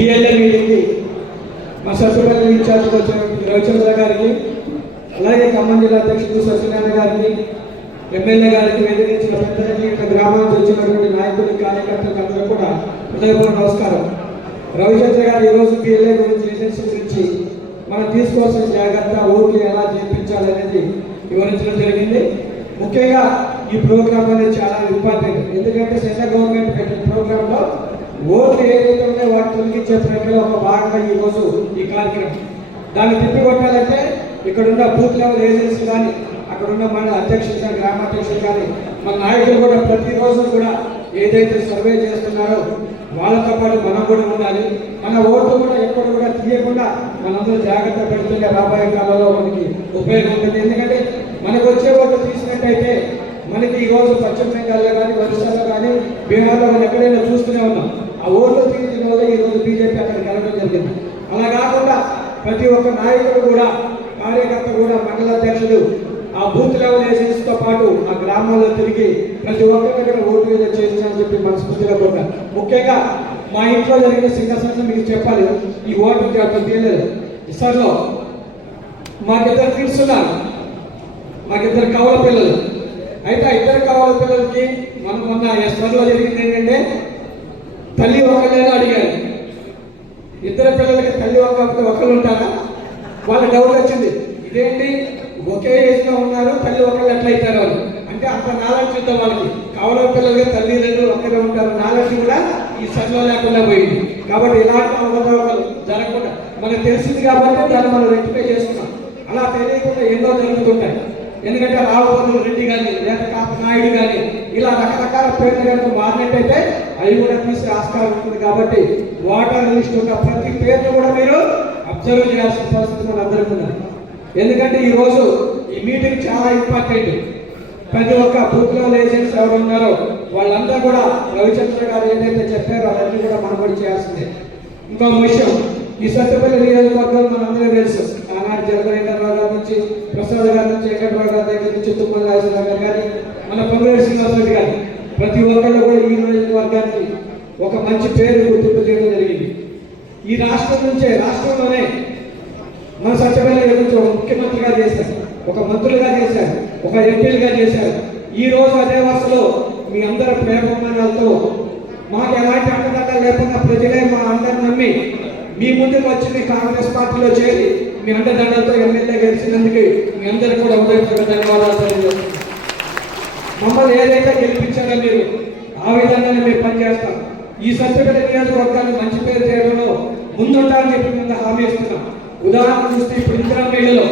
BLA మీటింగ్కి మా సత్యపల్లి ఇన్ఛార్జ్కి వచ్చినటువంటి రవిచంద్ర గారికి, అలాగే ఖమ్మం జిల్లా అధ్యక్షుడు సత్యనారాయణ గారికి, ఎమ్మెల్యే గారికి, వేదికరించిన పెద్దలకి, ఇక్కడ గ్రామానికి వచ్చినటువంటి నాయకులు, కార్యకర్తలకు అందరూ కూడా హృదయపూర్వక నమస్కారం. రవిచంద్ర గారు ఈరోజు బిఎల్ఏ గురించి, ఏజెన్సీ గురించి మనం తీసుకోవాల్సిన జాగ్రత్త, ఓట్లు ఎలా చేయించాలనేది వివరించడం జరిగింది. ముఖ్యంగా ఈ ప్రోగ్రామ్ అనేది చాలా ఇంపార్టెంట్. ఎందుకంటే సెంట్రల్ గవర్నమెంట్ పెట్టిన ప్రోగ్రాంలో ఓట్లు ఏదైతే ఉంటే వాటి తొలగించే ప్రక్రియ ఒక భాగంగా ఈరోజు ఈ కార్యక్రమం. దాన్ని తిప్పికొట్టాలంటే ఇక్కడున్న బూత్ లెవెల్ ఏజెన్సీ కానీ, అక్కడున్న మన అధ్యక్షులు కానీ, గ్రామాధ్యక్షులు కానీ, మన నాయకులు కూడా ప్రతిరోజు కూడా ఏదైతే సర్వే చేస్తున్నారో వాళ్ళతో పాటు మనం కూడా ఉండాలి. మన ఓట్లు కూడా ఎక్కడ కూడా తీయకుండా మనందరూ జాగ్రత్త పెడుతుంటే రాబోయే కాలంలో మనకి ఉపయోగం ఉంటుంది. ఎందుకంటే మనకు వచ్చే ఓట్లు తీసినట్టయితే మనకి ఈరోజు పశ్చిమ బెంగాల్లో కానీ, ఒరిస్సాలో కానీ, బీహార్లో కానీ ఎక్కడైనా చూస్తూనే ఉన్నాం. ఆ ఓట్లు తీయడం వల్ల ఈరోజు బీజేపీ అక్కడికి వెళ్ళడం జరిగింది. అలా కాకుండా ప్రతి ఒక్క నాయకుడు కూడా, కార్యకర్త కూడా, మండల అధ్యక్షుడు ఆ బూత్ లెవెల్ ఏజెన్సీతో పాటు ఆ గ్రామాల్లో తిరిగి ప్రతి ఒక్కరి దగ్గర ఓటు మీద చేయించాలని చెప్పి మనస్ఫూర్తిగా కోరుతాను. ముఖ్యంగా మా ఇంట్లో జరిగిన సింగసంలో మీకు చెప్పాలి. ఈ ఓటు తీయలేదు. ఇస్సార్లో మాకిద్దరు కిడ్స్ ఉన్నారు, మాకిద్దరు కవల పిల్లలు. అయితే ఆ ఇద్దరు కవల పిల్లలకి మొన్న ఎస్ఆర్లో జరిగింది ఏంటంటే తల్లి ఒకళ్ళేనా అడిగారు. ఇద్దరు పిల్లలకి తల్లి ఒకళ్ళు ఉంటారా? వాళ్ళ డౌట్ వచ్చింది. ఇదేంటి ఒకే ఏజ్లో ఉన్నారు, తల్లి ఒకళ్ళు ఎట్లయితారు వాళ్ళు అంటే అంత నాలెడ్జ్ ఉందా వాళ్ళకి. కవల పిల్లలకి తల్లిదండ్రులు ఒక్కరే ఉంటారు, నాలెడ్జ్ కూడా ఈ సర్లో లేకుండా పోయింది. కాబట్టి ఇలాంటి అవకతవకలు జరగకుండా మనకు తెలిసింది కాబట్టి దాన్ని మనం రెక్టిఫై చేసుకున్నాం. అలా తెలియకుండా ఎన్నో జరుగుతుంటాయి. ఎందుకంటే రావుపల్లి రెడ్డి కానీ, లేదా కాప నాయుడు కానీ, ఇలా రకరకాల పేర్లు కనుక మారినట్టయితే అవి కూడా తీసే ఆస్కారం ఉంటుంది. కాబట్టి వాటర్ లిస్ట్ ఉన్న ప్రతి పేరును కూడా మీరు అబ్జర్వ్ చేయాల్సిన పరిస్థితి మన అందరికీ ఉన్నది. ఎందుకంటే ఈరోజు ఈ మీటింగ్ చాలా ఇంపార్టెంట్. ప్రతి ఒక్క బూత్ లెవెల్ ఏజెంట్స్ ఎవరు ఉన్నారో వాళ్ళంతా కూడా రవిచంద్ర గారు ఏదైతే చెప్పారో అవన్నీ కూడా మనబడి చేయాల్సిందే. ఇంకో విషయం, ఈ సత్యపల్లి నియోజకవర్గం మనందరూ తెలుసు. ఆనాడు జగన్మోహన్ గారి నుంచి, ప్రసాద్ గారి నుంచి, వెంకటరావు గారి దగ్గర నుంచి, తుమ్మల నాగేశ్వరరావు గారు కానీ, మన పొంగులేటి శ్రీనివాసరెడ్డి గారు, ప్రతి ఒక్కళ్ళు కూడా ఈ నియోజకవర్గానికి ఒక మంచి పేరు గుర్తింపు చేయడం జరిగింది. ఈ రాష్ట్రం నుంచే, రాష్ట్రంలోనే మన సత్యపల్లి గురించి ఒక ముఖ్యమంత్రిగా చేశారు, ఒక మంత్రులుగా చేశారు, ఒక ఎంపీలుగా చేశారు. ఈ రోజు అదే వరుసలో మీ అందరి ప్రేమాభిమానాలతో మాకు ఎలాంటి అండదండలు లేకుండా ప్రజలే మా అందరిని నమ్మి మీ ముందుకు వచ్చి మీ కాంగ్రెస్ పార్టీలో చేరి మీ అండదండలతో ఎమ్మెల్యే గెలిచినందుకు మీ అందరికీ కూడా హృదయపూర్వక ధన్యవాదాలు తెలియజేస్తున్నాం. మమ్మల్ని ఏదైతే గెలిపించారో మీరు ఆ విధంగానే మేము పనిచేస్తాం. ఈ సత్యపల్లి నియోజకవర్గాన్ని మంచి పేరు చేయడంలో ముందుంటారని చెప్పి మేము హామీ ఇస్తున్నాం. ఉదాహరణ చూస్తే ఇప్పుడు ఇందిరా మహిళలో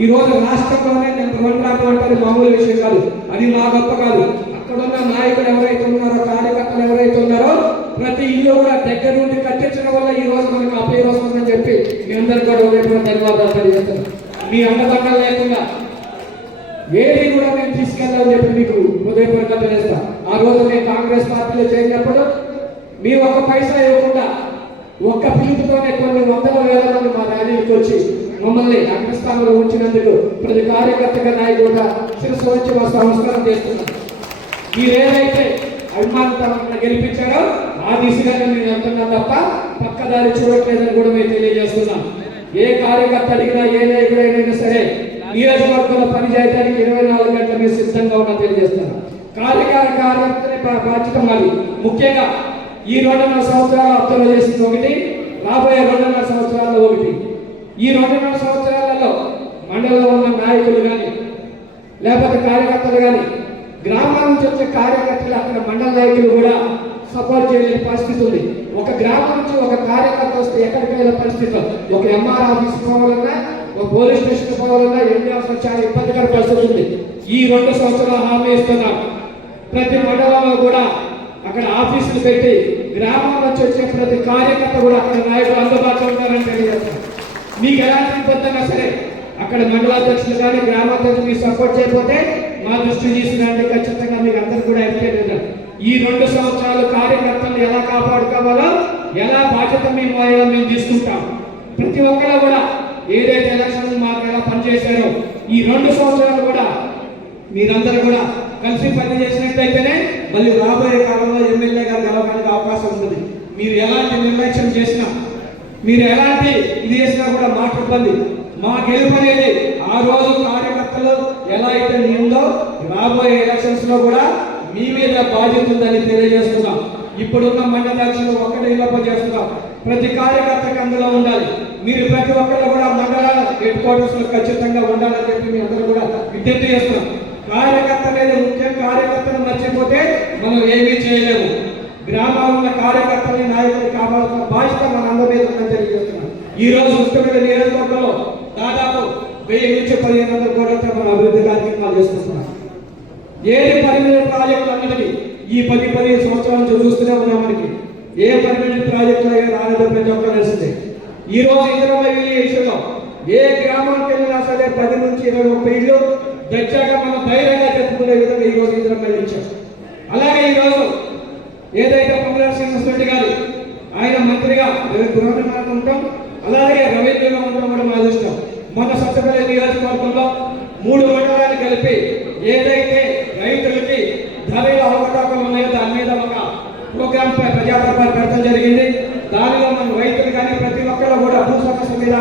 ఈ రోజు రాష్ట్రంలోనే నెంబర్ 1 ర్యాంక్ అంటే మామూలు విషయం కాదు. అది మా గొప్ప కాదు. అక్కడున్న నాయకులు ఎవరైతే ఉన్నారో, కార్యకర్తలు ఎవరైతే ఉన్నారో ప్రతి ఇల్లు కూడా దగ్గర నుండి కట్టించడం వల్ల ఈ రోజు మనకు ఆ పేరు వస్తుందని చెప్పి మీ అందరికీ కూడా ఉదయపూర్వక ధన్యవాదాలు తెలియజేస్తాను. మీ అండదండలు లేకుండా ఏది కూడా మేము తీసుకెళ్ళాలని చెప్పి మీకు హృదయపూర్వక తెలియజేస్తాం. ఆ రోజు మేము కాంగ్రెస్ పార్టీలో చేరినప్పుడు మీరు ఒక్క పైసా ఇవ్వకుండా ఒక్క పిలుపుతోనే కొన్ని వందల వేల మంది మా ర్యాలీకి వచ్చి మమ్మల్ని అగ్రస్థానంలో ఉంచినందుకు ప్రతి కార్యకర్తగా నాయకుడుగా శిరస్సు వచ్చి మా సంస్కారం చేస్తున్నాం. మీరేదైతే అభిమానంతో గెలిపించారో ఆ దిశగానే మేము వెళ్తున్నాం తప్ప పక్కదారి చూడట్లేదని కూడా మేము తెలియజేస్తున్నాం. ఏ కార్యకర్త అడిగినా, ఏ నాయకుడైనా సరే నియోజకవర్గంలో పనిచేయడానికి 24 గంటల మీద సిద్ధంగా ఉన్నా తెలియజేస్తున్నాం. కార్యకర్తనే బాధ్యత మాది. ముఖ్యంగా ఈ 2.5 సంవత్సరాలు అర్థం చేసింది ఒకటి, రాబోయే 2.5 సంవత్సరాల్లో ఒకటి. ఈ 2.5 సంవత్సరాలలో మండలంలో ఉన్న నాయకులు కానీ, లేకపోతే కార్యకర్తలు కానీ, గ్రామాల నుంచి వచ్చే కార్యకర్తలు అక్కడ మండల నాయకులు కూడా సపోర్ట్ చేయలేని పరిస్థితి ఉంది. ఒక గ్రామం నుంచి ఒక కార్యకర్త వస్తే ఎక్కడికి వెళ్ళే పరిస్థితి, ఒక ఎంఆర్ ఆఫీస్ పోవాలన్నా, ఒక పోలీస్ స్టేషన్ పోవాలన్నా, ఎండి ఆఫీస్ చాలా ఇబ్బందికర పరిస్థితి ఉంది. ఈ 2 సంవత్సరాలు హామీ ఇస్తున్నాం. ప్రతి మండలంలో కూడా అక్కడ ఆఫీసులు పెట్టి గ్రామం నుంచి వచ్చే ప్రతి కార్యకర్త కూడా అక్కడ నాయకులు అందుబాటులో ఉంటారని తెలియజేస్తాం. మీకు ఎలాంటి ఇబ్బంది సరే అక్కడ మండలాధ్యక్షులు కానీ, గ్రామాధ్యక్షులు మీకు సపోర్ట్ చేయకపోతే మా దృష్టి తీసుకురండి. ఖచ్చితంగా మీకు అందరికీ కూడా ఎడ్యుకేట్. ఈ 2 సంవత్సరాలు కార్యకర్తలు ఎలా కాపాడుకోవాలో, ఎలా బాధ్యత మేము తీసుకుంటాం. ప్రతి ఒక్కరు కూడా ఏదైతే ఎలక్షన్ మాకు ఎలా పనిచేశారో ఈ 2 సంవత్సరాలు కూడా మీరందరూ కూడా కలిసి పని చేసినట్లయితేనే మళ్ళీ రాబోయే కాలంలో ఎమ్మెల్యేగా గెలవడానికి అవకాశం ఉంటుంది. మీరు ఎలాంటి నిర్లక్ష్యం చేసినా, మీరు ఎలాంటి ఇది చేసినా కూడా మాకు ఇబ్బంది. మా గెలుపు అనేది ఆ రోజు కార్యకర్తలు ఎలా అయితే ఉందో రాబోయే ఎలక్షన్స్ లో కూడా మీ మీద బాధ్యత ఉందని తెలియజేస్తున్నాం. ఇప్పుడున్న మండలాక్షలు ఒక్కటే ఇళ్ళప చేస్తున్నాం. ప్రతి కార్యకర్తకి అందులో ఉండాలి. మీరు ప్రతి ఒక్కరు కూడా మండల హెడ్ క్వార్టర్స్ లో ఖచ్చితంగా ఉండాలని చెప్పి మీ అందరూ కూడా విజ్ఞప్తి చేస్తున్నాం. కార్యకర్త అనేది ముఖ్యం. కార్యకర్తను మర్చిపోతే మనం ఏమీ చేయలేము. గ్రామాల్లో ఉన్న కార్యకర్తని నాయకులు కావాల్సిన బాధ్యత మన అందరి మీద ఉందని తెలియజేస్తున్నాం. ఈ రోజు ఉష్ణమైన నియోజకవర్గంలో దాదాపు 1000 నుంచి 1500 కోట్లతో మనం అభివృద్ధి కార్యక్రమాలు చేసుకుంటున్నాం. ఏది పరిమితి ప్రాజెక్టులు అన్నిటికీ ఈ 10 సంవత్సరాల నుంచి చూస్తూనే ఉన్నాం. మనకి ఏ పరిమితి ప్రాజెక్టులు రాలేదో ప్రతి ఒక్కరు తెలిసిందే. ఈ రోజు 20 విషయంలో ఏ గ్రామానికి వెళ్ళినా సరే 10 నుంచి 20-30 ఇళ్ళు దచ్చాక మనం ధైర్యంగా చెప్పుకునే విధంగా ఈ రోజు 20 ఇచ్చాం. అలాగే ఈ రోజు ఏదైతే పొంగులేటి శ్రీనివాసరెడ్డి గారు ఆయన మంత్రిగా గృహనిర్మాణం ఉంటాం, అలాగే రెవెన్యూగా ఉండడం కూడా మా అదృష్టం. మొన్న సత్తపల్లి నియోజకవర్గంలో 3 మండలాలు కలిపి ఏదైతే రైతులకి ధరలు అవకాశాలు ఉన్నాయో దాని మీద ఒక ప్రోగ్రామ్ ప్రజాదర్బార్ పెట్టడం జరిగింది. దానిలో మనం రైతులు కానీ ప్రతి ఒక్కరు కూడా భూ సమస్య మీద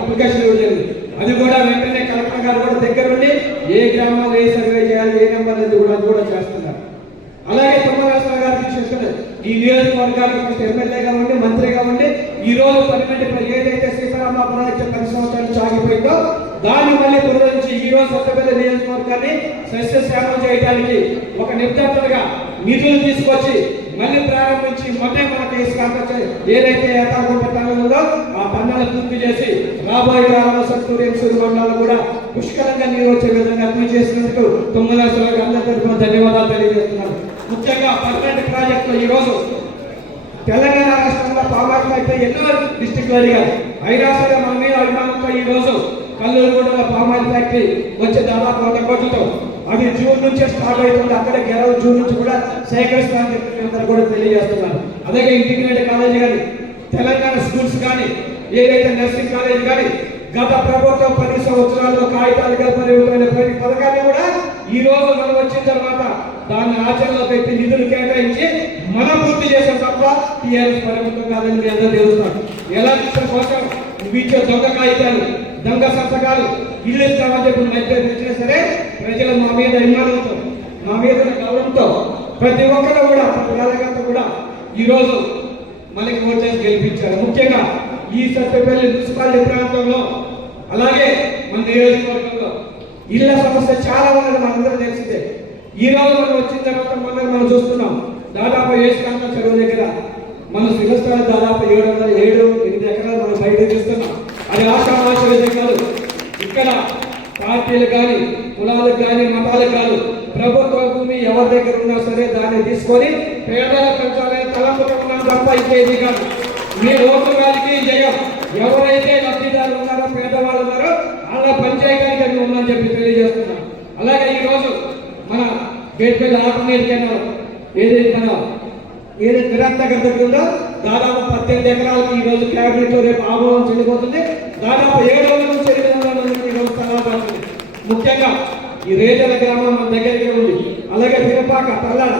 అప్లికేషన్ ఇవ్వడం జరిగింది. అది కూడా వెంటనే కలెక్టర్ గారు కూడా దగ్గరుండి ఏ గ్రామాలు ఏ సర్వే చేయాలి, ఏ నెంబర్ అనేది కూడా చేస్తున్నారు. అలాగే తుమ్మరాజు గారికి చూస్తున్నారు. ఈ నియోజకవర్గానికి ఎమ్మెల్యేగా ఉండి మంత్రిగా ఉండి ఈ రోజు 12 ఏదైతే సీతారామ ప్రాజెక్టు 10 సంవత్సరాలు ఆగిపోయిందో దాన్ని మళ్ళీ పునరుద్ధరించి ఈ రోజు సత్తపల్లి నియోజకవర్గాన్ని సస్యశ్యామం చేయడానికి ఒక నిర్ధారణగా నిధులు తీసుకొచ్చి మళ్ళీ ప్రారంభించి మొన్నే మనకి ఏదైతే ఏతాకుంట టన్నులలో ఆ టన్నులు పూర్తి చేసి రాబోయే కాలంలో సత్తూరు ఎంసూరు మండలాలు కూడా పుష్కలంగా నీరు వచ్చే విధంగా అభివృద్ధి చేసినందుకు తుమ్మరాజులకు అందరి తరఫున ధన్యవాదాలు తెలియజేస్తున్నారు. ముఖ్యంగా 12 ప్రాజెక్టులు ఈ రోజు తెలంగాణ రాష్ట్రంలో పామాయిల్ అయితే ఎన్నో డిస్ట్రిక్ట్లు అడిగారు. అయినా సరే మన మీద అభిమానంతో ఈ రోజు కల్లూరుగూడలో పామాయిల్ ఫ్యాక్టరీ వచ్చే దాదాపు 100 కోట్లతో అది జూన్ నుంచే స్టార్ట్ అవుతుంది. అక్కడే గెలవ జూన్ నుంచి కూడా సేకరిస్తామని కూడా తెలియజేస్తున్నారు. అలాగే ఇంటిగ్రేటెడ్ కాలేజ్ కానీ తెలంగాణ స్కూల్స్ కానీ ఏదైతే నర్సింగ్ కాలేజ్ కానీ గత ప్రభుత్వం 10 సంవత్సరాల్లో కాగితాలుగా పరిమితమైన ప్రతి పథకాన్ని కూడా ఈ రోజు మనం వచ్చిన తర్వాత దాన్ని ఆచరణలో పెట్టి నిధులు కేటాయించి మనం పూర్తి చేసాం తప్ప టీఆర్ఎస్ పరిమితం కాదని మీ అందరూ తెలుస్తారు. ఎలక్షన్ కోసం ఇచ్చే దొంగ కాగితాలు, దొంగ సంతకాలు ఇల్లు ఇస్తామని చెప్పి మధ్య సరే ప్రజలు మా మీద అభిమానంతో, మా మీద గౌరవంతో ప్రతి ఒక్కరు కూడా ప్రజలంతా కూడా ఈ రోజు మనకి ఓటు చేసి గెలిపించారు. ముఖ్యంగా ఈ సత్తపల్లి మున్సిపాలిటీ ప్రాంతంలో అలాగే మన నియోజకవర్గంలో ఇళ్ల సమస్య చాలా ఉన్నది మనందరూ తెలిసిందే. ఈ రోజు మనం వచ్చిన తర్వాత మనం చూస్తున్నాం. దాదాపు ఏసుకాంత చెరువు దగ్గర మన శ్రీస్థానం దాదాపు 707-8 ఎకరాలు మనం బయట చూస్తున్నాం. అది ఆశామాష విధంగా ఇక్కడ పార్టీలు కానీ కులాలకు కానీ మతాలకు కాదు, ప్రభుత్వ భూమి ఎవరి దగ్గర ఉన్నా సరే దాన్ని తీసుకొని పేదల పెంచాలని తలంపుతో ఉన్నాం తప్ప ఇంకేది కాదు. మీ ఓటు గారికి జయం. ఎవరైతే లబ్ధిదారులు ఉన్నారో పేదవాళ్ళు ఉన్నారో వాళ్ళ పంచాయతీకి మేము ఉందని చెప్పి తెలియజేస్తున్నాం. అలాగే ఈ రోజు మన గేట్పేట ఆత్మీయ కేంద్రం ఏదైతే నిరంతర ఉందో దాదాపు 18 ఎకరాలకి ఈ రోజు క్యాబినెట్ లో రేపు ఆమోదం చెల్లిపోతుంది. దాదాపు 700 నుంచి 800 మంది ఈ రోజు స్థలాలు. ముఖ్యంగా ఈ రేజల గ్రామం మన దగ్గరికి ఉంది. అలాగే తిరుపాక తల్లాడ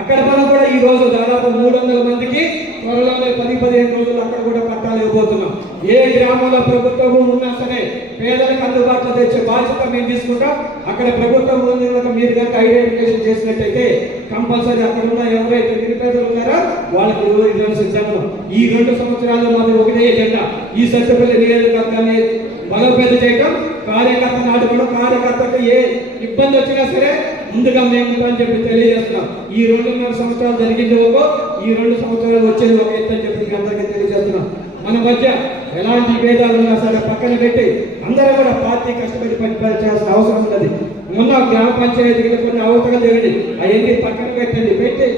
అక్కడ మనం కూడా ఈ రోజు దాదాపు 300 మందికి త్వరలోనే 10-15 రోజులు అక్కడ కూడా పట్టాలు ఇవ్వబోతున్నాం. ఏ గ్రామంలో ప్రభుత్వం ఉన్నా సరే పేదలకు అందుబాటులో తెచ్చే బాధ్యత మేము తీసుకుంటాం. అక్కడ ప్రభుత్వం ఉంది మీరు కనుక ఐడెంటిఫికేషన్ చేసినట్టయితే కంపల్సరీ అక్కడ ఉన్న ఎవరైతే నిరుపేదలు ఉన్నారో వాళ్ళకి ఇవ్వడం సిద్ధంగా. ఈ 2 సంవత్సరాలు మనం ఒకటే ఎజెండా ఈ సత్తపల్లి నియోజకవర్గాన్ని బలోపేతం చేయడం, కార్యకర్త నాటుకోవడం. కార్యకర్తకు ఏ ఇబ్బంది వచ్చినా సరే ముందుగా మేము అని చెప్పి తెలియజేస్తున్నాం. ఈ 2.5 సంవత్సరాలు జరిగింది ఈ 2 సంవత్సరాలు వచ్చేది ఒక ఎత్తు అని చెప్పి అందరికీ తెలియజేస్తున్నాం. మన మధ్య ఎలాంటి భేదాలు ఉన్నా సరే పక్కన పెట్టి అందరూ కూడా పార్టీ కష్టపడి పనిచేయాల్సిన అవసరం ఉన్నది. మొన్న గ్రామ పంచాయతీకి కొన్ని అవసరాలు జరిగింది, అవన్నీ పక్కన పెట్టి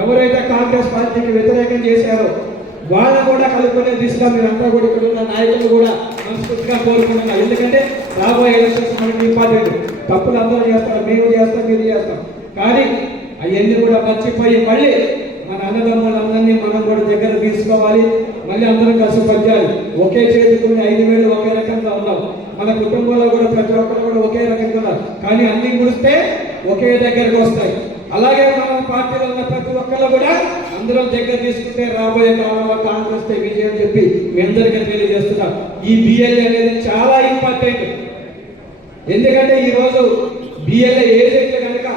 ఎవరైతే కాంగ్రెస్ పార్టీకి వ్యతిరేకం చేశారో వాళ్ళు కూడా కలుపుకునే దిశగా మీరంతా కూడా ఇక్కడ ఉన్న నాయకులు కూడా మనస్ఫూర్తిగా కోరుకుంటున్నాం. ఎందుకంటే రాబోయే ఎలక్షన్స్ మనకి ఇంపార్టెంట్. తప్పులు అందరూ చేస్తారు, మేము చేస్తాం, మీరు చేస్తాం. కానీ అవన్నీ కూడా మర్చిపోయి మళ్ళీ మన అన్నదమ్ములందరినీ మనం కూడా దగ్గర తీసుకోవాలి. మళ్ళీ అందరం కలిసి పనిచేయాలి. ఒకే చేతికుని 5,000 ఒకే రకంగా ఉన్నాం. మన కుటుంబంలో కూడా ప్రతి ఒక్కరు కూడా ఒకే రకంగా ఉన్నారు. కానీ అన్ని ముడిస్తే ఒకే దగ్గరకు వస్తాయి. అలాగే మన పార్టీలో ఉన్న ప్రతి ఒక్కరు కూడా అందరం దగ్గర తీసుకుంటే రాబోయే కాలంలో కాంగ్రెస్ విజయం చెప్పి మీ అందరికీ తెలియజేస్తున్నా. ఈ బిఎల్ఏ అనేది చాలా ఇంపార్టెంట్. ఎందుకంటే ఈరోజు బిఎల్ఏ ఏజెంట్లు కనుక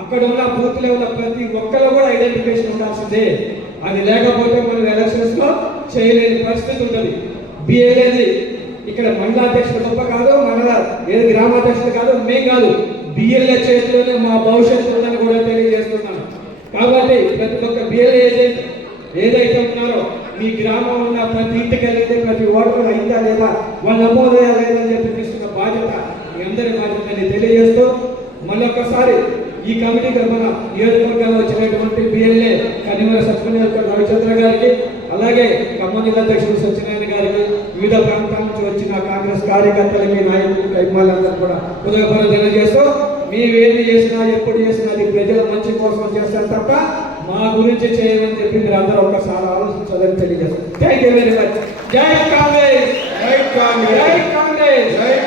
అక్కడ ఉన్న బూత్ లెవెల్ ప్రతి ఒక్కరు కూడా ఐడెంటిఫికేషన్ ఉండాల్సిందే. అది లేకపోతే మనం ఎలక్షన్స్ లో చేయలేని పరిస్థితి ఉంటుంది. బిఎల్ఏది ఇక్కడ మండలాధ్యక్షుడు గొప్ప కాదు, మండల ఏది గ్రామాధ్యక్షుడు కాదు, మేం కాదు, బిఎల్ఏ చేతిలోనే మా భవిష్యత్తు ఉందని కూడా తెలియజేస్తున్నాను. కాబట్టి ప్రతి ఒక్క బిఎల్ఏ ఏజెంట్ ఏదైతే ఉన్నారో మీ గ్రామంలో ఉన్న ప్రతి ఇంటికి వెళ్ళితే ప్రతి ఓటర్ అయిందా లేదా, వాళ్ళు నమోదయ్యా లేదని చెప్పి తీసుకున్న బాధ్యత మీ అందరి బాధ్యతని తెలియజేస్తూ మళ్ళొక్కసారి ఈ కమిటీకి మన నియోజకవర్గంలో వచ్చినటువంటి బిఎల్ఏ కనిమల సత్యనియోజకవర్గ రవిచంద్ర గారికి, అలాగే ఖమ్మం జిల్లా అధ్యక్షుడు సత్యనారాయణ గారికి, వివిధ ప్రాంతాల నుంచి వచ్చిన కాంగ్రెస్ కార్యకర్తలకి, నాయకులు, కైమాలందరూ కూడా హృదయపూర్వక తెలియజేస్తూ మేమేమి చేసినా ఎప్పుడు చేసినా అది ప్రజల మంచి కోసం చేస్తారు తప్ప మా గురించి చేయమని చెప్పి మీరు అందరూ ఒక్కసారి ఆలోచించాలని తెలియజేస్తారు. Thank you very much. జై కాంగ్రెస్, జై కాంగ్రెస్, జై కాంగ్రెస్.